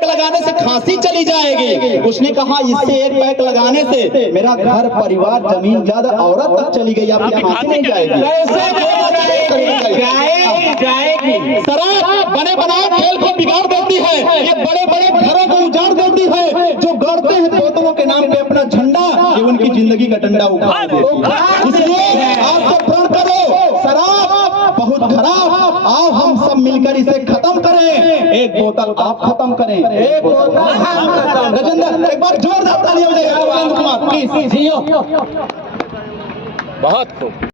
Pack लगाने से खांसी चली जाएगी। उसने कहा इससे एक पैक लगाने से मेरा घर परिवार जमीन जायदाद औरत तक चली गई, आपकी खांसी नहीं जाएगी। जाएगी। शराब बने बनाए खेल को बिगाड़ देती है, ये बड़े बड़े घरों को उजाड़ देती है। जो गढ़ते हैं बोतलों के नाम पे अपना झंडा, ये उनकी जिंदगी का डंडा उखाड़ देती है। इसलिए आपको प्रण करो, शराब बहुत खराब, आओ हम सब मिलकर इसे खत्म करें। एक बोतल आप खत्म करें, एक बोतल हम खत्म। राजेंद्र एक बार जोरदार तालियां बजाइए कुमार प्लीज। बहुत खूब।